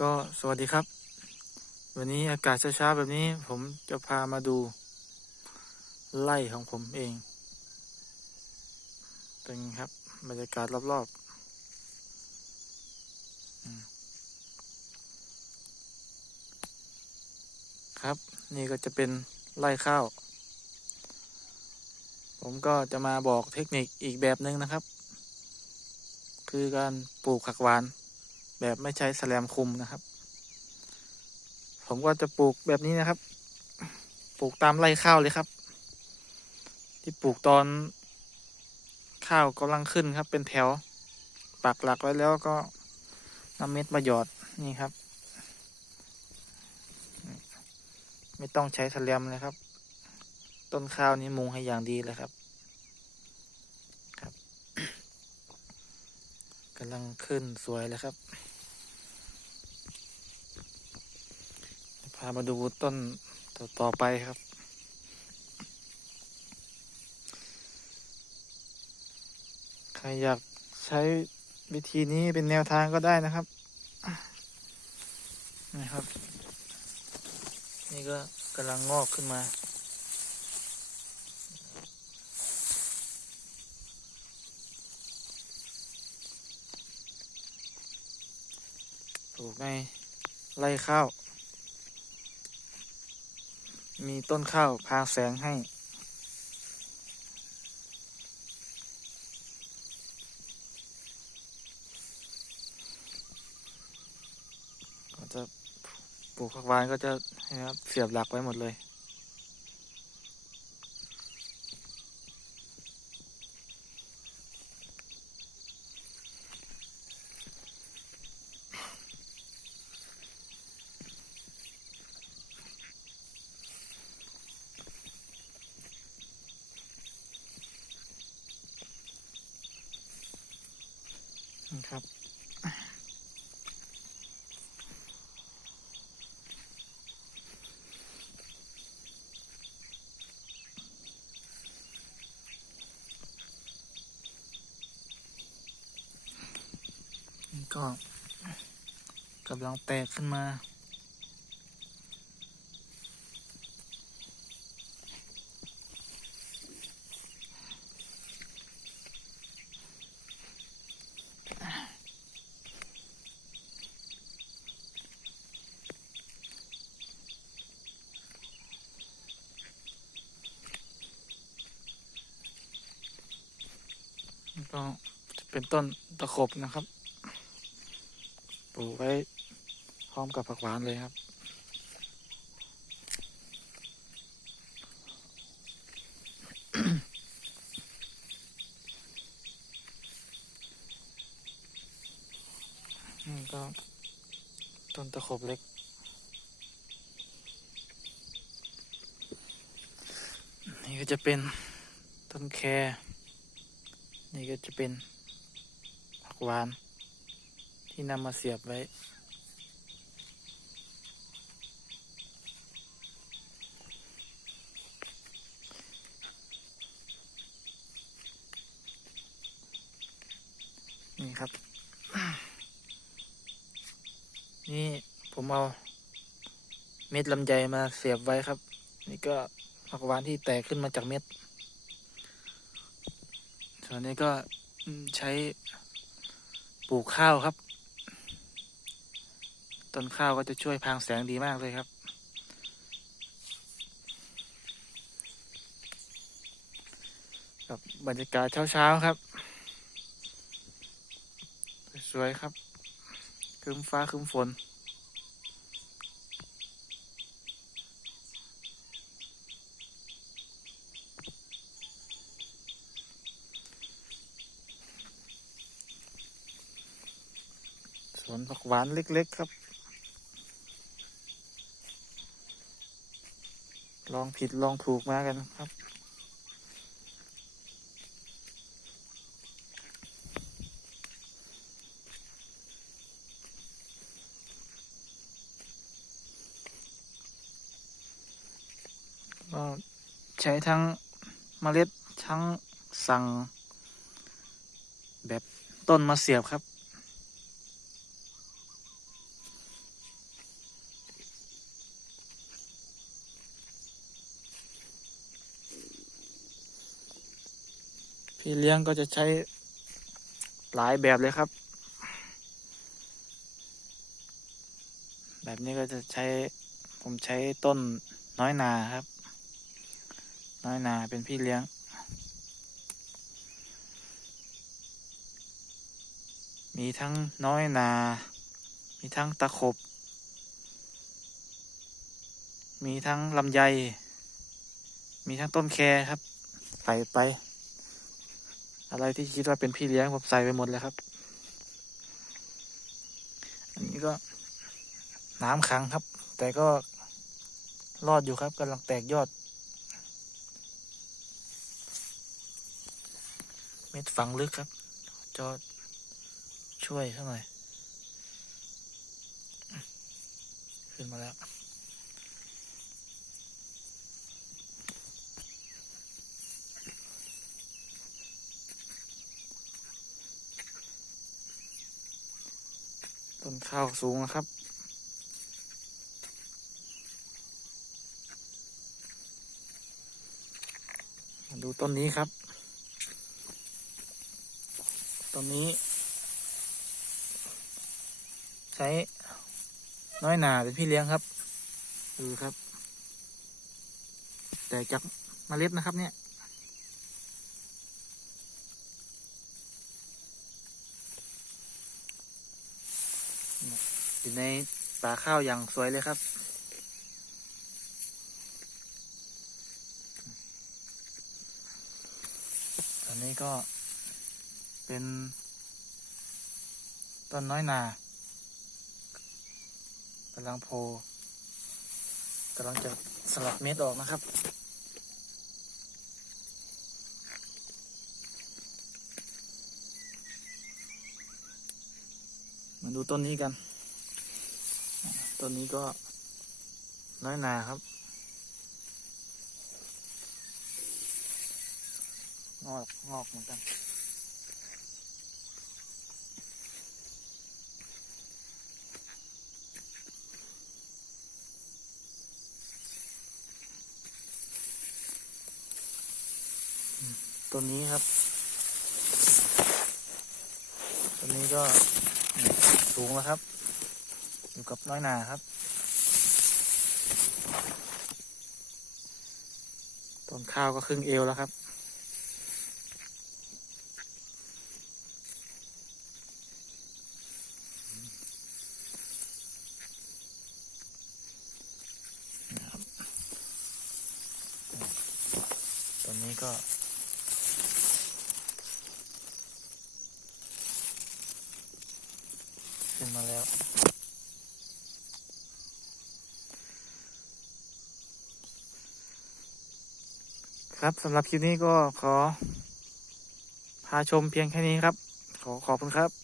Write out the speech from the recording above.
ก็สวัสดีครับ วันนี้อากาศเช้าๆแบบนี้ ผมจะพามาดูไร่ของผมเอง เป็นครับบรรยากาศรอบๆ ครับ นี่ก็จะเป็นไร่ข้าว ผมก็จะมาบอกเทคนิคอีกแบบหนึ่งนะครับ คือการปลูกผักหวาน แบบไม่ใช้แสแลมคุมนะครับ ผมก็จะปลูกแบบนี้นะครับ ปลูกตามไร่ข้าวเลยครับ ที่ปลูกตอนข้าวกำลังขึ้นครับ เป็นแถว ปักหลักไว้แล้วก็นำเม็ดมาหยอดนี่ครับ ไม่ต้องใช้แสแลมเลยครับ ต้นข้าวนี้มุงให้อย่างดีเลยครับครับกำลังขึ้นสวยเลยครับามาดูต้นต่อต่อไปครับ ใครอยากใช้วิธีนี้เป็นแนวทางก็ได้นะครับ นะครับ นี่ก็กำลังงอกขึ้นมาปลูกในไร่ข้าว มีต้นข้าวพาแสงให้ ก็จะปลูกผักหวานก็จะนะครับเสียบหลักไว้หมดเลย นะครับ ก็กำลังแตกขึ้นมา ก็จะเป็นต้นตะขบนะครับ ปลูกไว้พร้อมกับผักหวานเลยครับ นี่ก็ต้นตะขบเล็กนี่ก็จะเป็นต้นแค นี่ก็จะเป็นผักหวาน ที่นำมาเสียบไว้ นี่ครับ นี่ผมเอาเม็ดลำไยมาเสียบไว้ครับ นี่ก็ผักหวานที่แตกขึ้นมาจากเม็ด ส่วนนี้ก็ใช้ปลูกข้าวครับ ต้นข้าวก็จะช่วยพรางแสงดีมากเลยครับกับบรรยากาศเช้าๆครับ สวยๆครับครึ้มฟ้าครึ้มฝน วนผักหวานเล็ก ๆ ครับ ลองผิดลองถูกมากันครับ ก็ใช้ทั้งเมล็ดทั้งสั่ง แบบต้นมาเสียบครับ ที่เลี้ยงก็จะใช้หลายแบบเลยครับ แบบนี้ก็จะใช้ผมใช้ต้นน้อยนาครับ น้อยนาเป็นพี่เลี้ยง มีทั้งน้อยนา มีทั้งตะขบ มีทั้งลำไย มีทั้งต้นแคครับ ใส่ไป อะไรที่คิดว่าเป็นพี่เลี้ยงผมใส่ไปหมดเลยครับ อันนี้ก็น้ำขังครับ แต่ก็รอดอยู่ครับกำลังแตกยอด เม็ดฝังลึกครับ จอดช่วยสักหน่อย ขึ้นมาแล้ว นข้าวสูงนะครับมาดูต้นนี้ครับ ต้นนี้ ใช้น้อยหนาเป็นพี่เลี้ยงครับ ดูครับ แต่จากเมล็ดนะครับเนี่ย อยู่ในป่าข้าวอย่างสวยเลยครับ ตอนนี้ก็เป็นต้นน้อยนากำลังโพกำลังจะสลัดเม็ดออกนะครับมาดูต้นนี้กัน ต้นนี้ก็น้อยนาครับงอกงอกเหมือนกันต้นนี้ครับต้นนี้ก็สูงแล้วครับ อยู่กับน้อยนาครับ ต้นข้าวก็ครึ่งเอวแล้วครับ ตอนนี้ก็ึ้นมาแล้ว ครับสำหรับคลิปนี้ก็ขอ พาชมเพียงแค่นี้ครับ ขอขอบคุณครับ